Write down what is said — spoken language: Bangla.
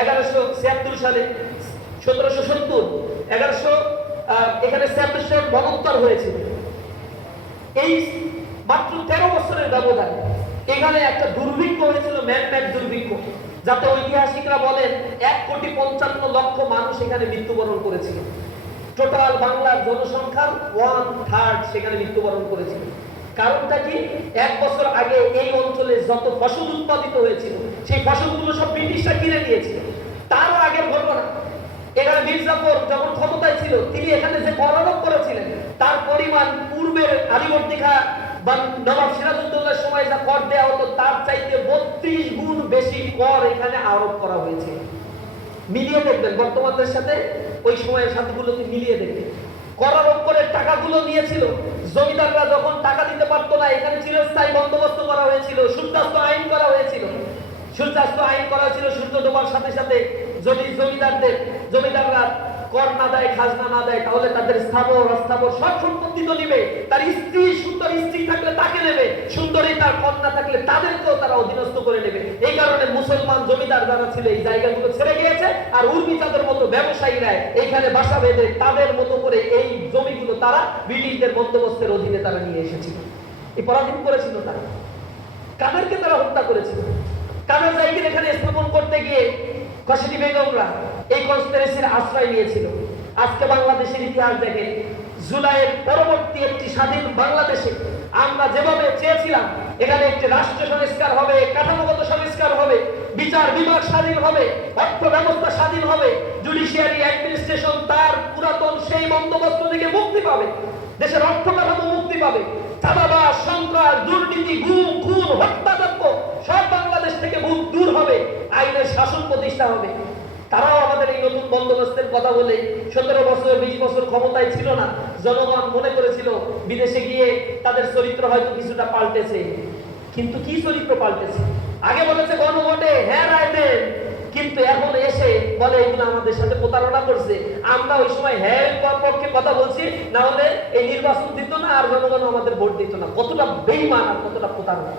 1176 সালে, 1770, 1100 এখানে 76 সালে মনন্তর হয়েছিল। এই মাত্র 13 বছরের ব্যবধানে এখানে একটা দুর্ভিক্ষ হয়েছিল, ম্যানমেড দুর্ভিক্ষ, যাতে ঐতিহাসিকরা বলেন 1,55,00,000 মানুষ এখানে মৃত্যুবরণ করেছিল। টোটাল বাংলার জনসংখ্যার 1/3 সেখানে মৃত্যুবরণ করেছিল। কারণটা কি? 1 বছর আগে এই অঞ্চলে যত ফসল উৎপাদিত হয়েছিল সেই ফসলগুলো সব ব্রিটিশরা কিনে নিয়েছিল। তারও আগের ঘটনা, এখানে মির্জাফর যখন ক্ষমতায় ছিল তিনি এখানে যে কর আরোপ করেছিলেন তার পরিমাণ পূর্বের আলীবর্দী খাঁ বা নবাব সিরাজউদ্দৌলার সময় যা কর দেওয়া হতো তার চাইতে 32 গুণ বেশি কর এখানে আরোপ করা হয়েছে। মিলিয়ে দেখবেন বর্তমানের সাথে ওই সময়ের সাথেগুলোকে মিলিয়ে দেখবেন। কর আরোপ করে টাকাগুলো নিয়েছিল। জমিদাররা যখন টাকা দিতে পারতো না এখানে চিরস্থায়ী বন্দোবস্ত করা হয়েছিল, সূর্যাস্ত আইন করা হয়েছিল। সূর্যাস্ত আইন করা হয়েছিল সূর্য ডোবার সাথে সাথে যদি জমিদাররা কর না দেয়, খাজনা না দেয়, তাহলে তাদের স্থাবর অস্থাবর সব সম্পত্তি তো নেবে। তার স্ত্রী, সুন্দর স্ত্রী থাকলে তাকে নেবে, সুন্দরী তার কন্যা থাকলে তাদেরকেও তারা অধীনস্থ করে নেবে। এই কারণে মুসলমান জমিদার যারা ছিল এই জায়গাগুলো ছেড়ে গিয়েছে, আর উর্মি চাঁদের মতো ব্যবসায়ীরা এইখানে বাসা বেঁধে তাদের মতো করে এই জমিগুলো তারা ব্রিটিশদের বন্দোবস্তের অধীনে তারা নিয়ে এসেছিল। এই পরাধীন করেছিল তারা। কাদেরকে তারা হত্যা করেছিল? কাদের জায়গায় এখানে স্থাপন করতে গিয়ে কাশিদি বেগমরা এই কনস্পিরেসির আশ্রয় নিয়েছিল। আজকে বাংলাদেশের ইতিহাস দেখেন, জুলাইয়ের পরবর্তী একটি স্বাধীন বাংলাদেশে আমরা যেভাবে চেয়েছিলাম এখানে একটি রাষ্ট্র সংস্কার হবে, কাঠামোগত সংস্কার হবে, বিচার বিভাগ স্বাধীন হবে, অর্থ ব্যবস্থা স্বাধীন হবে, জুডিশিয়ারি অ্যাডমিনিস্ট্রেশন তার পুরাতন সেই বন্দোবস্ত থেকে মুক্তি পাবে, দেশের অর্থ কাঠামো মুক্তি পাবে, চাঁদাবাজ, সন্ত্রাস, দুর্নীতি, গুম, খুন, হত্যাযজ্ঞ সব বাংলাদেশ থেকে দূর হবে, আইনের শাসন প্রতিষ্ঠা হবে। তারাও আমাদের এই নতুন বন্দোবস্তের কথা বলে 17 বছর 20 বছর ক্ষমতায় ছিল না। জনগণ মনে করেছিল বিদেশে গিয়ে তাদের চরিত্র হয়তো কিছুটা পাল্টেছে। কিন্তু কি চরিত্র পাল্টেছে? আগে বলেছে গণভোটে হ্যাঁ রায় দেন, কিন্তু এখন এসে বলে এগুলো আমাদের সাথে প্রতারণা করছে। আমরা ওই সময় হ্যাঁ পক্ষে কথা বলছি, না হলে এই নির্বাচন দিত না আর জনগণ আমাদের ভোট দিত না। কতটা বেঈমান আর কতটা প্রতারণা!